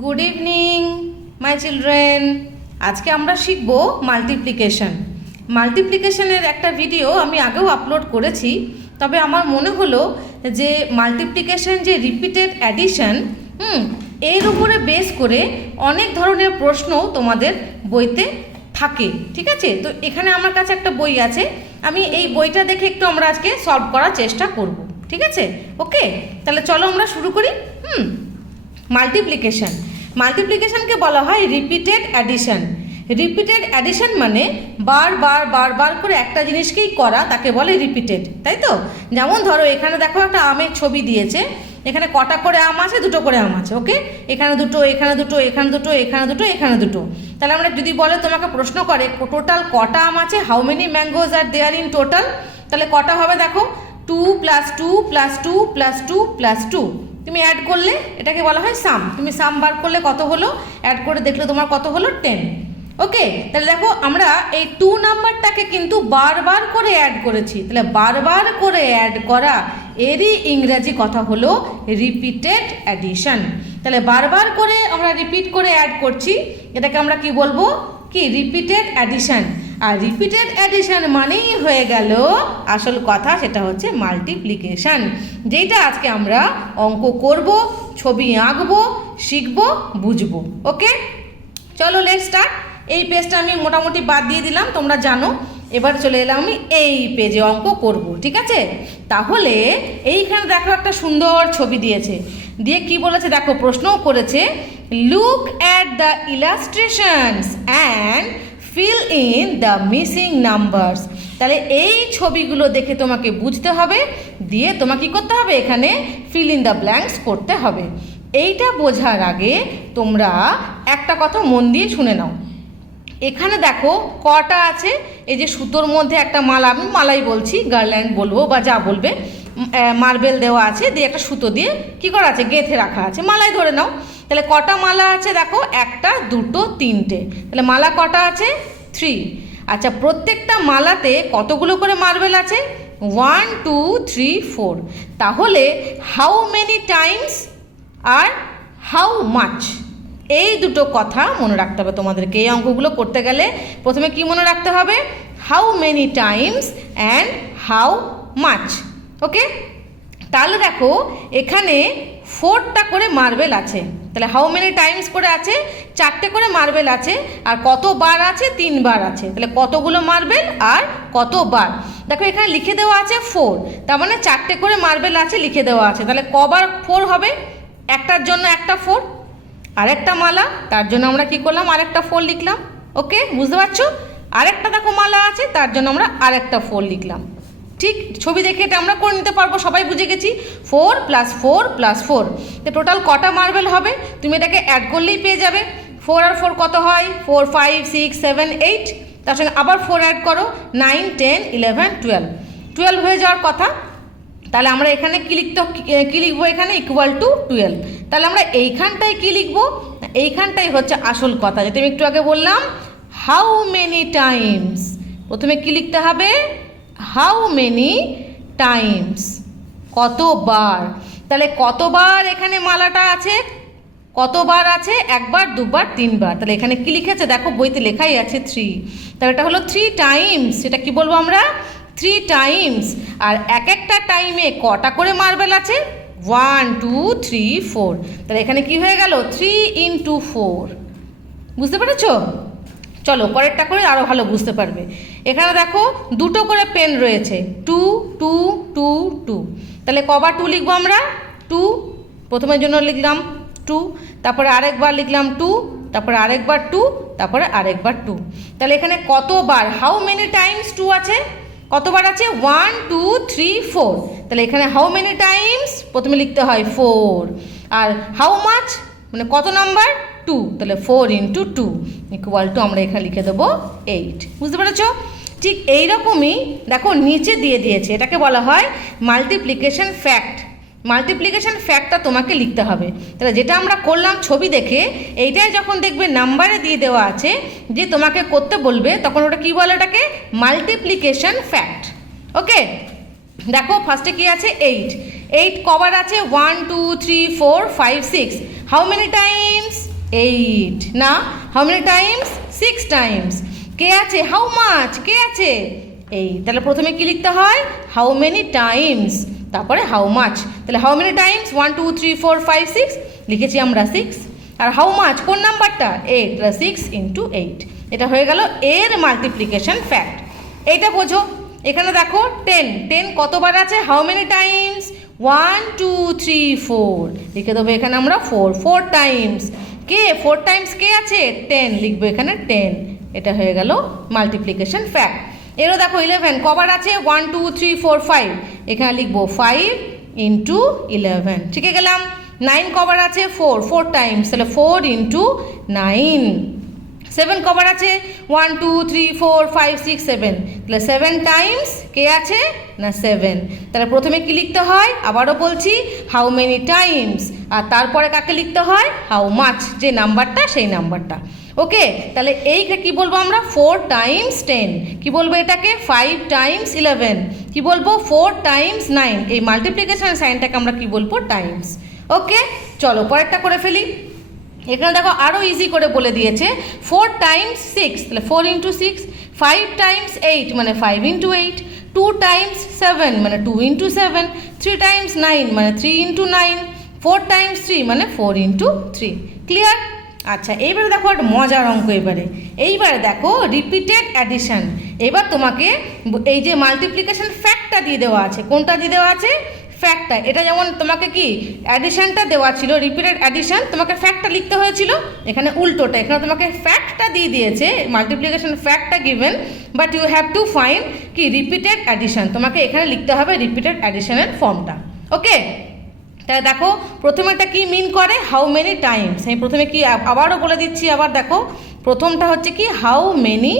Good evening my children. আজকে আমরা শিখব মাল্টিপ্লিকেশন। মাল্টিপ্লিকেশনের একটা ভিডিও আমি আগেও আপলোড করেছি, তবে আমার মনে হলো যে মাল্টিপ্লিকেশন যে রিপিটেড অ্যাডিশন এর উপরে বেস করে অনেক ধরনের প্রশ্ন তোমাদের বইতে থাকে, ঠিক আছে? তো এখানে আমার কাছে একটা বই আছে, আমি এই বইটা দেখে একটু আমরা আজকে সলভ করার চেষ্টা করব, ঠিক আছে? ওকে, তাহলে চলো আমরা শুরু করি। মাল্টিপ্লিকেশনকে বলা হয় রিপিটেড অ্যাডিশন। রিপিটেড অ্যাডিশন মানে বারবার করে একটা জিনিসকেই করা, তাকে বলে রিপিটেড, তাই তো? যেমন ধরো এখানে দেখো একটা আমের ছবি দিয়েছে, এখানে কটা করে আম আছে? দুটো করে আম আছে, ওকে? এখানে দুটো, এখানে দুটো, এখানে দুটো, এখানে দুটো, এখানে দুটো। তাহলে আমরা যদি বলে তোমাকে প্রশ্ন করে টোটাল কটা আম আছে, how many mangoes are there in total, তাহলে কটা হবে দেখো? 2 + 2 + 2 + 2 + 2। তুমি অ্যাড করলে এটাকে বলা হয় সাম। তুমি সাম বার করলে কত হলো, অ্যাড করে দেখলে তোমার কত হলো? 10। ওকে, তাহলে দেখো আমরা এই 2 নাম্বারটাকে কিন্তু বারবার করে অ্যাড করেছি, তাহলে বারবার করে অ্যাড করা এরই ইংরেজি কথা হলো রিপিটেড অ্যাডিশন। তাহলে বারবার করে আমরা রিপিট করে অ্যাড করছি, এটাকে আমরা কি বলবো? কি রিপিটেড অ্যাডিশন। আর রিপিটেড অ্যাডিশন মানেই হয়ে গেল আসল কথা, সেটা হচ্ছে মাল্টিপ্লিকেশন, যেটা আজকে আমরা অঙ্ক করব, ছবি আঁকবো, শিখবো, বুঝবো। ওকে, চলো লেটস স্টার্ট। এই পেজটা আমি মোটামুটি বাদ দিয়ে দিলাম, তোমরা জানো। এবার চলে এলাম আমি এই পেজে অঙ্ক করব, ঠিক আছে? তাহলে এইখানে দেখো একটা সুন্দর ছবি দিয়েছে, দিয়ে কি বলেছে দেখো, প্রশ্নও করেছে, look at the illustrations and fill in the missing numbers. তাহলে এই ছবিগুলো দেখে তোমাকে বুঝতে হবে, দিয়ে তোমাকে কী করতে হবে? এখানে ফিল ইন দ্য ব্ল্যাঙ্কস করতে হবে। এইটা বোঝার আগে তোমরা একটা কথা মন দিয়ে শুনে নাও। এখানে দেখো কটা আছে, এই যে সুতোর মধ্যে একটা মালা, আমি মালাই বলছি, গার্ল্যান্ড বলবো বা যা বলবে, মার্বেল দেওয়া আছে, দিয়ে একটা সুতো দিয়ে কি করা আছে? গেঁথে রাখা আছে, মালাই ধরে নাও। তাহলে কটা মালা আছে দেখো? 1, 2, 3টে। তাহলে মালা কটা আছে? 3। আচ্ছা, প্রত্যেকটা মালাতে কতগুলো করে মার্বেল আছে? 1, 2, 3, 4। তাহলে হাউ মেনি টাইমস আর হাউ মাচ, এই দুটো কথা মনে রাখতে হবে তোমাদেরকে। এই অঙ্কগুলো করতে গেলে প্রথমে কি মনে রাখতে হবে? How many times and how much. Okay, তাহলে দেখো এখানে 4টা করে মার্বেল আছে, তাহলে হাউ মেনি টাইমস করে আছে? 4টে করে মার্বেল আছে। আর কত বার আছে? 3 বার আছে। তাহলে কতগুলো মার্বেল আর কত বার? দেখো এখানে লিখে দেওয়া আছে 4, তার মানে 4টে করে মার্বেল আছে, লিখে দেওয়া আছে। তাহলে কবার 4 হবে? একটার জন্য একটা 4, আরেকটা মালা, তার জন্য আমরা কি করলাম? আরেকটা 4 লিখলাম। ওকে, বুঝতে পারছো? আরেকটা দেখো মালা আছে, তার জন্য আমরা আরেকটা 4 লিখলাম। ঠিক ছবি দেখে এটা আমরা করে নিতে পারবো, সবাই বুঝে গেছি। 4 + 4 + 4, তো টোটাল কটা মার্বেল হবে? তুমি এটাকে অ্যাড করলেই পেয়ে যাবে। 4 আর 4 কত হয়? 4, 5, 6, 7, 8, তার সঙ্গে আবার 4 অ্যাড করো, 9, 10, 11, 12, 12 হয়ে যাওয়ার কথা। তাহলে আমরা এখানে কি লিখবো? এখানে =12। তাহলে আমরা এইখানটায় কি লিখবো? এইখানটাই হচ্ছে আসল কথা, যেটা আমি একটু আগে বললাম, হাউ মেনি টাইমস। প্রথমে কি লিখতে হবে? হাউ মেনি টাইমস, কতবার। তাহলে কতবার এখানে মালাটা আছে? কতবার আছে? 1 বার, 2 বার, 3 বার। তাহলে এখানে কি লিখেছে দেখো, বইতে লেখাই আছে 3। তাহলে এটা হলো 3 টাইমস। এটা কি বলবো আমরা? 3 টাইমস। আর একটা টাইমে কটা করে মার্বেল আছে? 1, 2, 3, 4। তাহলে এখানে কি হয়ে গেল? 3 × 4। বুঝতে পেরেছো? চলো পরেরটা করে আরও ভালো বুঝতে পারবে। এখানে দেখো দুটো করে পেন রয়েছে, 2, 2, 2, 2। তাহলে কবার 2 লিখবো আমরা? 2, প্রথমের জন্য লিখলাম 2, তারপরে আরেকবার লিখলাম 2, তারপরে আরেকবার 2, তারপরে আরেকবার 2। তাহলে এখানে কতবার? হাউ মেনি টাইমস 2 আছে? কতবার আছে? 1, 2, 3, 4। তাহলে এখানে হাউ মেনি টাইমস প্রথমে লিখতে হয় 4, আর হাউ মাচ মানে কত নাম্বার? 2। তাহলে 4 × 2 = আমরা এখানে লিখে দেবো 8। বুঝতে পেরেছো? ঠিক এইরকমই দেখো নিচে দিয়ে দিয়েছে, এটাকে বলা হয় মাল্টিপ্লিকেশন ফ্যাক্ট। মাল্টিপ্লিকেশন ফ্যাক্টটা তোমাকে লিখতে হবে। তাহলে যেটা আমরা করলাম ছবি দেখে, এইটাই যখন দেখবে নাম্বারে দিয়ে দেওয়া আছে যে তোমাকে করতে বলবে, তখন ওটা কি বলে? ওটাকে মাল্টিপ্লিকেশন ফ্যাক্ট। ওকে, দেখো ফার্স্টে কি আছে? 8 কবার আছে? 1, 2, 3, 4, 5, 6। হাউ মেনি টাইমস 8 না, হাউ মেনি টাইমস 6 টাইমস। কে আছে, হাউ মাচ, কে আছে এই, তাহলে প্রথমে কি লিখতে হয়, হাউ মেনি টাইমস, তারপরে হাউ মাচ। তাহলে হাউ মেনি টাইমস 1 2 3 4 5 6 লিখেছি আমরা 6, আর হাউ মাচ কোন নাম্বারটা 8, তাহলে 6 × 8। এটা হয়ে গেল এর মাল্টিপ্লিকেশন ফ্যাক্ট। এইটা বোঝো, এখানে দেখো 10 10 কতবার আছে, হাউ মেনি টাইমস 1 2 3 4 লিখে দেবো এখানে আমরা 4 টাইমস। কে 4 টাইমস কে আছে 10 লিখবো এখানে 10। এটা হয়ে গেল মাল্টিপ্লিকেশন ফ্যাক্ট। এরও দেখো 11 কবার আছে 1 2 3 4 5 এখানে লিখবো 5 × 11 ঠিক গেলাম। 9 কবার আছে 4 টাইমস, তাহলে 4 × 9। 7 কবার আছে 1 2 3 4 5 6 7 তাহলে 7 টাইমস কে আছে না 7। তাহলে প্রথমে কি লিখতে হয়, আবারও বলছি, হাউ মেনি টাইমস, আর তারপরে কাকে লিখতে হয়, হাউ মাচ, যে নাম্বারটা সেই নাম্বারটা। ওকে, তাহলে এইটা কি বলবো আমরা 4 টাইমস 10, কি বলবো এটাকে 5 টাইমস 11, কি বলবো 4 টাইমস 9। এই মাল্টিপ্লিকেশন সাইনটাকে আমরা কি বলবো টাইমস। ওকে, চলো পরেরটা করে ফেলি। এখানে দেখো আরও ইজি করে বলে দিয়েছে 4 টাইমস 6 তাহলে 4 × 6, 5 টাইমস 8 মানে 5 × 8, 2 টাইমস 7 মানে 2 × 7, 3 টাইমস 9 মানে 3 × 9, 4 টাইমস 3 মানে 4 × 3। ক্লিয়ার? আচ্ছা, এইবারে দেখো একটা মজার অঙ্ক। এইবারে দেখো রিপিটেড অ্যাডিশন। এবার তোমাকে এই যে মাল্টিপ্লিকেশন ফ্যাক্টটা দিয়ে দেওয়া আছে, কোনটা দিয়ে দেওয়া আছে, ফ্যাক্টটা। এটা যেমন তোমাকে কি অ্যাডিশনটা দেওয়া ছিল, রিপিটেড অ্যাডিশন, তোমাকে ফ্যাক্টটা লিখতে হয়েছিল, এখানে উল্টোটা, এখানে তোমাকে ফ্যাক্টটা দিয়ে দিয়েছে, মাল্টিপ্লিকেশন ফ্যাক্টটা given, but you have to find কি রিপিটেড অ্যাডিশন, তোমাকে এখানে লিখতে হবে রিপিটেড অ্যাডিশনের ফর্মটা। ওকে, তাহলে দেখো প্রথমেটা কি মিন করে, হাউ মেনি টাইমস। আমি প্রথমে কি আবারও বলে দিচ্ছি, আবার দেখো প্রথমটা হচ্ছে কি হাউ মেনি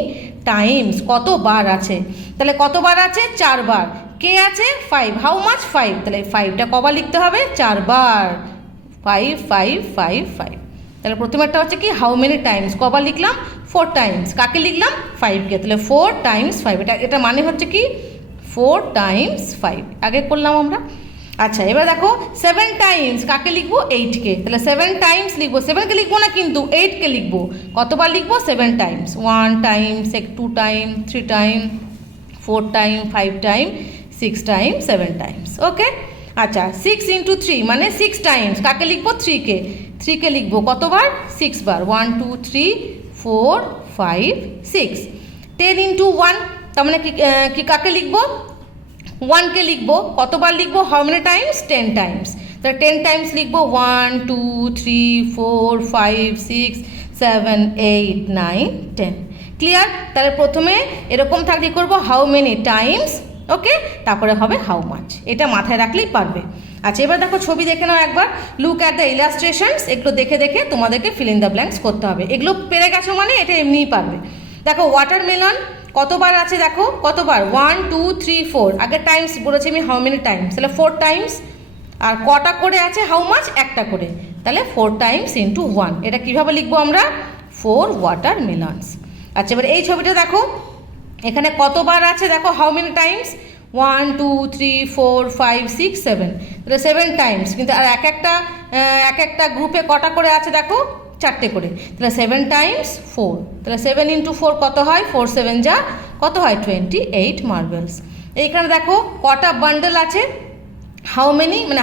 টাইমস, কতবার আছে, তাহলে কতবার আছে 4 বার। কে আছে 5, হাউ মাচ 5, তাহলে 5টা কবার লিখতে হবে 4 বার, 5 5 5 5। তাহলে প্রথমেরটা হচ্ছে কি হাউ মেনি টাইমস, কবার লিখলাম 4 টাইমস, কাকে লিখলাম 5কে, তাহলে 4 টাইমস 5, এটা মানে হচ্ছে কি 4 টাইমস 5 আগে করলাম আমরা। আচ্ছা, এবার দেখো 7 টাইমস, কাকে লিখবো 8কে, তাহলে 7 টাইমস লিখবো, 7কে লিখবো না কিন্তু 8কে লিখবো, কতবার লিখবো 7 times, 1 times 2 time 3 time 4 time 5 time 6 time 7 times. Okay, আচ্ছা 6 × 3 মানে 6 টাইমস, কাকে লিখবো 3কে লিখবো কতবার 6 বার, 1 2 3 4 5 6। 10 × 1 তার মানে কি কাকে লিখবো 1কে লিখবো, কতবার লিখবো, হাউ মেনি টাইমস 10 টাইমস, তাহলে 10 টাইমস লিখবো 1 2 3 4 5 6 7 8 9 10। ক্লিয়ার? তাহলে প্রথমে এরকম থাকলে করবো হাউ মেনি টাইমস, ওকে, তারপরে হবে হাউ মাচ, এটা মাথায় রাখলেই পারবে। আচ্ছা, এবার দেখো ছবি দেখে নাও একবার, লুক অ্যাট দ্য ইলাস্ট্রেশনস, এগুলো দেখে দেখে তোমাদেরকে ফিল ইন দ্য ব্ল্যাঙ্কস করতে হবে, এগুলো পেরে গেছো মানে এটা এমনিই পারবে। দেখো ওয়াটারমেলন কতবার আছে, দেখো কতবার 1 2 3 4, আগে টাইমস বলেছি আমি হাউ মেনি টাইমস, তাহলে 4 টাইমস, আর কটা করে আছে হাউ মাচ একটা করে, তাহলে 4 টাইমস × 1। এটা কিভাবে লিখবো আমরা 4 ওয়াটারমেলনস। আচ্ছা, এবার এই ছবিটা দেখো, এখানে কতবার আছে দেখো হাউ মেনি টাইমস 1 2 3 4 5 6 7, তাহলে 7 টাইমস, কিন্তু আর এক একটা গ্রুপে কটা করে আছে দেখো 4টে করে, তাহলে 7 টাইমস 4, তাহলে 7 × 4 কত হয়, 4 7 যা কত হয় 28 মার্বেলস। এইখানে দেখো কটা বান্ডেল আছে, হাউ মেনি মানে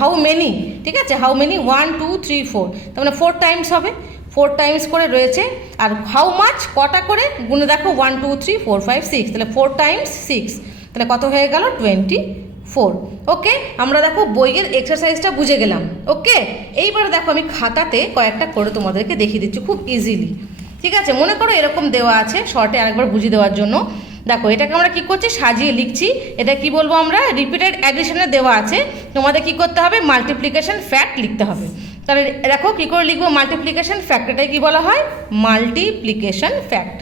হাউ মেনি, ঠিক আছে, হাউ মেনি 1 2 3 4, তার মানে 4 টাইমস হবে, 4 টাইমস করে রয়েছে। আর হাউ মাচ কটা করে গুনে দেখো 1 2 3 4 5 6, তাহলে 4 টাইমস 6, তাহলে কত হয়ে গেল 24। ওকে, আমরা দেখো বইয়ের এক্সারসাইজটা বুঝে গেলাম। ওকে, এইবার দেখো আমি খাতাতে কয়েকটা করে তোমাদেরকে দেখিয়ে দিচ্ছি খুব ইজিলি, ঠিক আছে। মনে করো এরকম দেওয়া আছে, শর্টে আরেকবার বুঝিয়ে দেওয়ার জন্য। দেখো এটাকে আমরা কি করছি, সাজিয়ে লিখছি, এটা কি বলবো আমরা রিপিটেড অ্যাডিশনে দেওয়া আছে, তোমাদের কি করতে হবে মাল্টিপ্লিকেশন ফ্যাক্ট লিখতে হবে। তাহলে দেখো কী করে লিখবো মাল্টিপ্লিকেশন ফ্যাক্ট, এটাই কী বলা হয় মাল্টিপ্লিকেশন ফ্যাক্ট,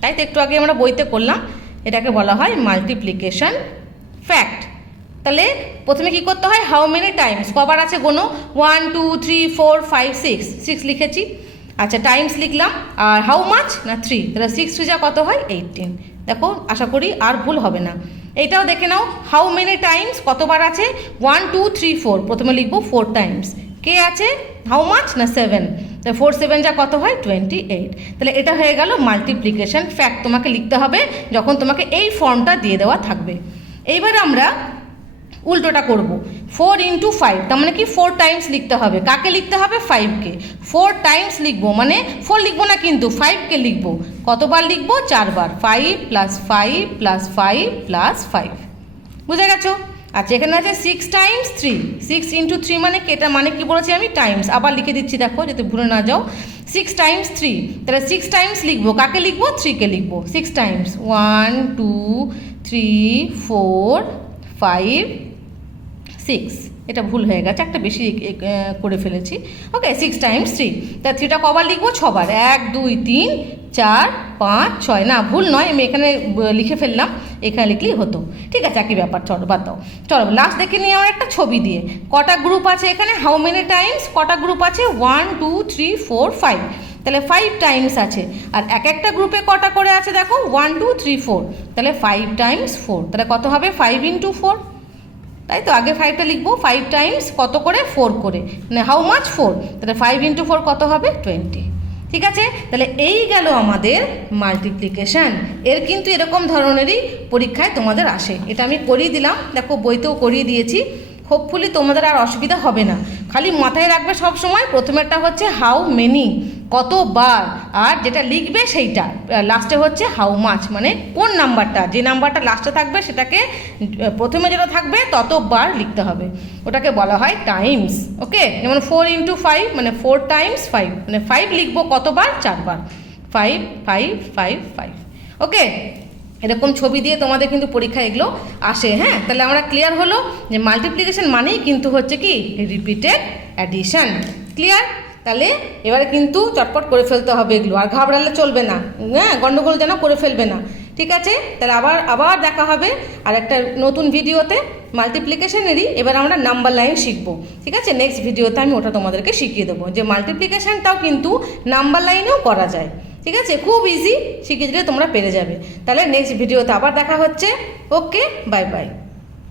তাই তো একটু আগে আমরা বইতে করলাম, এটাকে বলা হয় মাল্টিপ্লিকেশন ফ্যাক্ট। তাহলে প্রথমে কি করতে হয় হাউ মেনি টাইমস, কবার আছে গোনো 1 2 3 4 5 6 লিখেছি। আচ্ছা, টাইমস লিখলাম, আর হাউ মাচ না 3, তাহলে 6 3 যা কত হয় 18। দেখো আশা করি আর ভুল হবে না। এইটাও দেখে নাও, হাউ মেনি টাইমস কতবার আছে 1 2 3 4, প্রথমে লিখবো 4 টাইমস, কে আছে, হাউ মাচ না 7, তাহলে 4 7 যা কত হয় 28। তাহলে এটা হয়ে গেল মাল্টিপ্লিকেশন ফ্যাক্ট, তোমাকে লিখতে হবে যখন তোমাকে এই ফর্মটা দিয়ে দেওয়া থাকবে। এইবার আমরা উল্টোটা করব, 4 ইন্টু 5, তার মানে কি 4 টাইমস লিখতে হবে। কাকে লিখতে হবে, 5কে 4 টাইমস লিখবো, মানে 4 লিখবো না কিন্তু 5কে লিখবো। কতবার লিখবো, 4 বার, 5 + 5 + 5 + 5, বুঝে গেছো? আচ্ছা এখানে আছে 6 টাইমস 3, 6 ইন্টু 3 মানে কি, এটা মানে কি বলেছি আমি, টাইমস। আবার লিখে দিচ্ছি দেখো যাতে ভুলে না যাও, 6 টাইমস 3, তাহলে 6 টাইমস লিখবো, কাকে লিখবো, 3কে লিখবো। 6 টাইমস 1 2 3 4 5 6, এটা ভুল হয়ে গেছে, একটা বেশি করে ফেলেছি। ওকে, 6 টাইমস 3, তা 3টা কবার লিখবো, 6 বার, 1 2 3 4 5 6, না ভুল নয়, আমি এখানে লিখে ফেললাম, এখানে লিখলেই হতো। ঠিক আছে, একই ব্যাপার, চলো বাদ দাও। চলো লাস্ট দেখে নিই আমার একটা ছবি দিয়ে, কটা গ্রুপ আছে এখানে, হাউ মেনি টাইমস, কটা গ্রুপ আছে, 1 2 3 4 5, তাহলে 5 টাইমস আছে। আর এক একটা গ্রুপে কটা করে আছে দেখো, 1 2 3 4, তাহলে 5 টাইমস 4, তাহলে কত হবে, 5 ইন্টু 4, তাই তো। আগে 5টা লিখবো, 5 টাইমস কত করে, 4 করে, মানে হাউ মাচ 4, তাহলে 5 ইন্টু 4 কত হবে, 20। ঠিক আছে, তাহলে এই গেল আমাদের মাল্টিপ্লিকেশান। এর কিন্তু এরকম ধরনেরই পরীক্ষায় তোমাদের আসে, এটা আমি করিয়ে দিলাম, দেখো বইতেও করিয়ে দিয়েছি। হোপফুলি তোমাদের আর অসুবিধা হবে না। খালি মাথায় রাখবে সব সময়, প্রথমেরটা হচ্ছে হাউ মেনি, কতবার, আর যেটা লিখবে সেইটা লাস্টে হচ্ছে হাউ মাচ, মানে কোন নাম্বারটা, যে নাম্বারটা লাস্টে থাকবে সেটাকে প্রথমে যেটা থাকবে ততবার লিখতে হবে, ওটাকে বলা হয় টাইমস। ওকে, যেমন 4 ইন্টু 5 মানে 4 টাইমস 5, মানে 5 লিখবো কতবার, 4 বার, 5 5 5 5। ওকে, এরকম ছবি দিয়ে তোমাদের কিন্তু পরীক্ষা এগুলো আসে। হ্যাঁ, তাহলে আমরা ক্লিয়ার হলো যে মাল্টিপ্লিকেশন মানেই কিন্তু হচ্ছে কি, রিপিটেড অ্যাডিশন। ক্লিয়ার? তাহলে এবারে কিন্তু চটপট করে ফেলতে হবে এগুলো, আর ঘাবড়ালে চলবে না, হ্যাঁ, গন্ডগোল যেন করে ফেলবে না। ঠিক আছে, তাহলে আবার দেখা হবে আর একটা নতুন ভিডিওতে মাল্টিপ্লিকেশনেরই। এবার আমরা নাম্বার লাইন শিখবো। ঠিক আছে, নেক্সট ভিডিওতে আমি ওটা তোমাদেরকে শিখিয়ে দেবো যে মাল্টিপ্লিকেশনটাও কিন্তু নাম্বার লাইনেও করা যায়। ঠিক আছে, খুব ইজি, শিখে দিলে তোমরা পেরে যাবে। তাহলে নেক্সট ভিডিওতে আবার দেখা হচ্ছে। ওকে, বাই বাই।